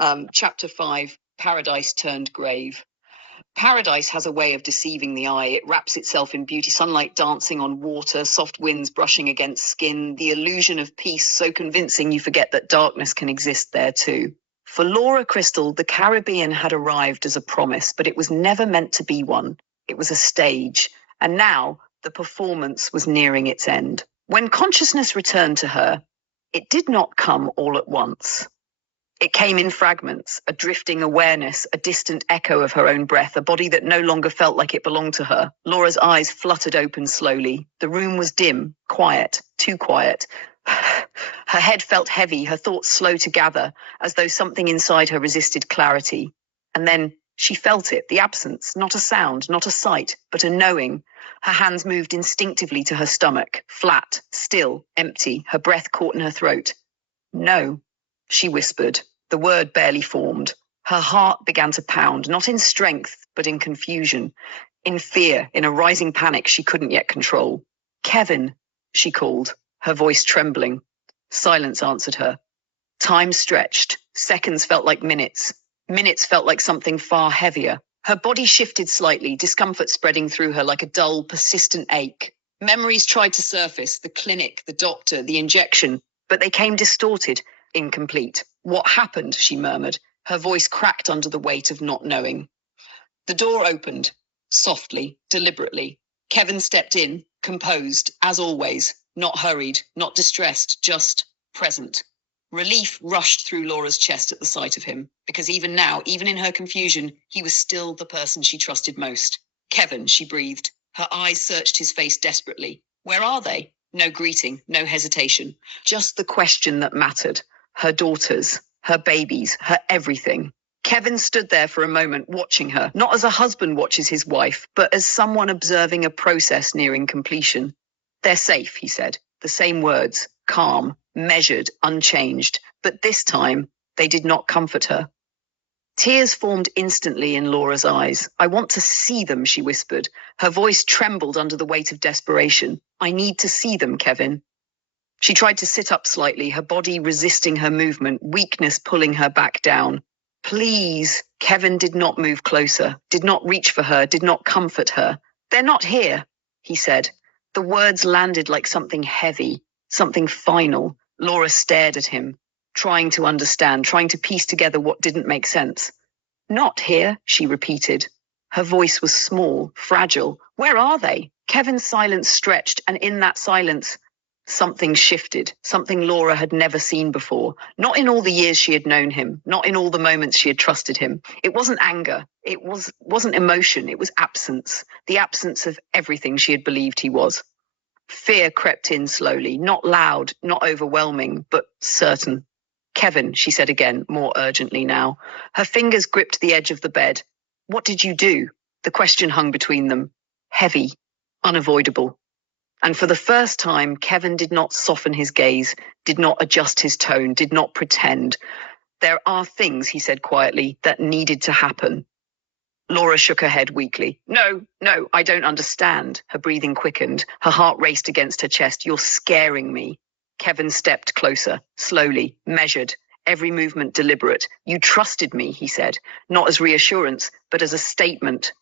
Chapter 5, Paradise Turned Grave. Paradise has a way of deceiving the eye. It wraps itself in beauty, sunlight dancing on water, soft winds brushing against skin, the illusion of peace so convincing you forget that darkness can exist there too. For Laura Crystal, the Caribbean had arrived as a promise, but it was never meant to be one. It was a stage, and now the performance was nearing its end. When consciousness returned to her, it did not come all at once. It came in fragments, a drifting awareness, a distant echo of her own breath, a body that no longer felt like it belonged to her. Laura's eyes fluttered open slowly. The room was dim, quiet, too quiet. Her head felt heavy, her thoughts slow to gather, as though something inside her resisted clarity. And then she felt it, the absence, not a sound, not a sight, but a knowing. Her hands moved instinctively to her stomach, flat, still, empty, her breath caught in her throat. No, she whispered, the word barely formed. Her heart began to pound, not in strength, but in confusion, in fear, in a rising panic she couldn't yet control. Kevin, she called, her voice trembling. Silence answered her. Time stretched. Seconds felt like minutes. Minutes felt like something far heavier. Her body shifted slightly, discomfort spreading through her like a dull, persistent ache. Memories tried to surface, the clinic, the doctor, the injection, but they came distorted, incomplete. What happened? She murmured. Her voice cracked under the weight of not knowing. The door opened, softly, deliberately. Kevin stepped in, composed, as always, not hurried, not distressed, just present. Relief rushed through Laura's chest at the sight of him, because even now, even in her confusion, he was still the person she trusted most. Kevin, she breathed. Her eyes searched his face desperately. Where are they? No greeting, no hesitation. Just the question that mattered. Her daughters, her babies, her everything. Kevin stood there for a moment watching her, not as a husband watches his wife, but as someone observing a process nearing completion. They're safe, he said. The same words, calm, measured, unchanged. But this time, they did not comfort her. Tears formed instantly in Laura's eyes. I want to see them, she whispered. Her voice trembled under the weight of desperation. I need to see them, Kevin. She tried to sit up slightly, her body resisting her movement, weakness pulling her back down. Please. Kevin did not move closer, did not reach for her, did not comfort her. They're not here, he said. The words landed like something heavy, something final. Laura stared at him, trying to understand, trying to piece together what didn't make sense. Not here, she repeated. Her voice was small, fragile. Where are they? Kevin's silence stretched, and in that silence, something shifted, something Laura had never seen before. Not in all the years she had known him, not in all the moments she had trusted him. It wasn't anger, it wasn't emotion, it was absence. The absence of everything she had believed he was. Fear crept in slowly, not loud, not overwhelming, but certain. Kevin, she said again, more urgently now. Her fingers gripped the edge of the bed. What did you do? The question hung between them. Heavy, unavoidable. And for the first time, Kevin did not soften his gaze, did not adjust his tone, did not pretend. There are things, he said quietly, that needed to happen. Laura shook her head weakly. No, I don't understand. Her breathing quickened. Her heart raced against her chest. You're scaring me. Kevin stepped closer, slowly, measured, every movement deliberate. You trusted me, he said, not as reassurance, but as a statement.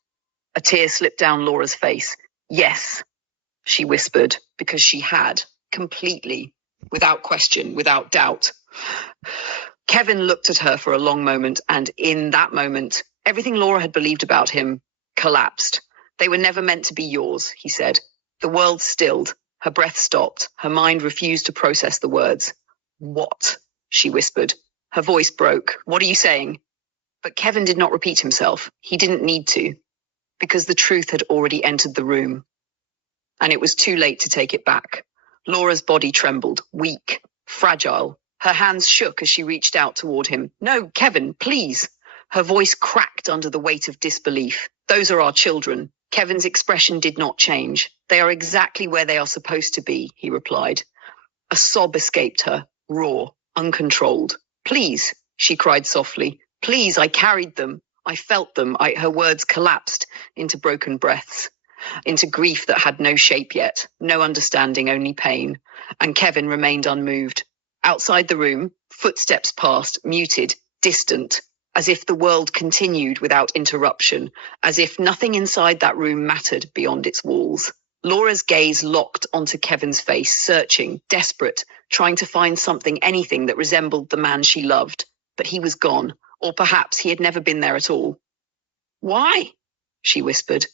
A tear slipped down Laura's face. Yes, she whispered, because she had, completely, without question, without doubt. Kevin looked at her for a long moment, and in that moment, everything Laura had believed about him collapsed. They were never meant to be yours, he said. The world stilled. Her breath stopped. Her mind refused to process the words. What? She whispered. Her voice broke. What are you saying? But Kevin did not repeat himself. He didn't need to, because the truth had already entered the room. And it was too late to take it back. Laura's body trembled, weak, fragile. Her hands shook as she reached out toward him. No, Kevin, please. Her voice cracked under the weight of disbelief. Those are our children. Kevin's expression did not change. They are exactly where they are supposed to be, he replied. A sob escaped her, raw, uncontrolled. Please, she cried softly. Please, I carried them. I felt them. Her words collapsed into broken breaths, into grief that had no shape yet, no understanding, only pain. And Kevin remained unmoved. Outside the room, footsteps passed, muted, distant, as if the world continued without interruption, as if nothing inside that room mattered beyond its walls. Laura's gaze locked onto Kevin's face, searching, desperate, trying to find something, anything that resembled the man she loved. But he was gone, or perhaps he had never been there at all. Why? She whispered.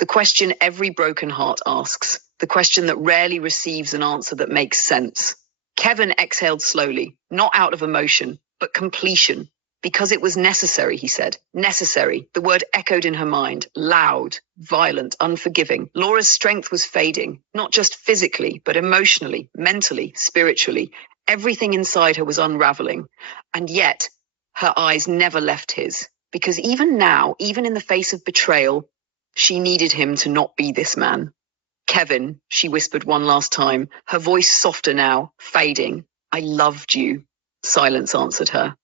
The question every broken heart asks, the question that rarely receives an answer that makes sense. Kevin exhaled slowly, not out of emotion, but completion. Because it was necessary, he said. Necessary. The word echoed in her mind, loud, violent, unforgiving. Laura's strength was fading, not just physically, but emotionally, mentally, spiritually. Everything inside her was unraveling. And yet, her eyes never left his. Because even now, even in the face of betrayal, she needed him to not be this man. Kevin, she whispered one last time, her voice softer now, fading. I loved you. Silence answered her.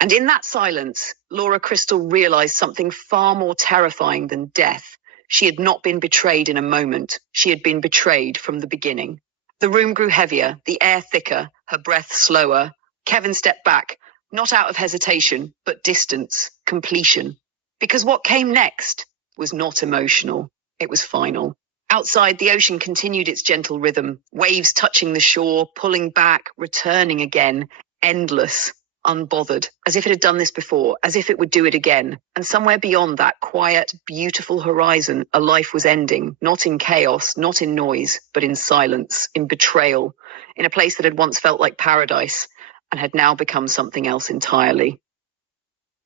And in that silence, Laura Crystal realized something far more terrifying than death. She had not been betrayed in a moment. She had been betrayed from the beginning. The room grew heavier, the air thicker, her breath slower. Kevin stepped back, not out of hesitation, but distance, completion. Because what came next was not emotional. It was final. Outside, the ocean continued its gentle rhythm, waves touching the shore, pulling back, returning again, endless. Unbothered, as if it had done this before, as if it would do it again. And somewhere beyond that quiet, beautiful horizon, a life was ending, not in chaos, not in noise, but in silence, in betrayal, in a place that had once felt like paradise and had now become something else entirely.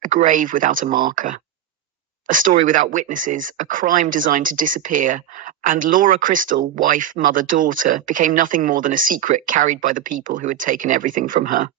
A grave without a marker, a story without witnesses, a crime designed to disappear, and Laura Crystal, wife, mother, daughter, became nothing more than a secret carried by the people who had taken everything from her.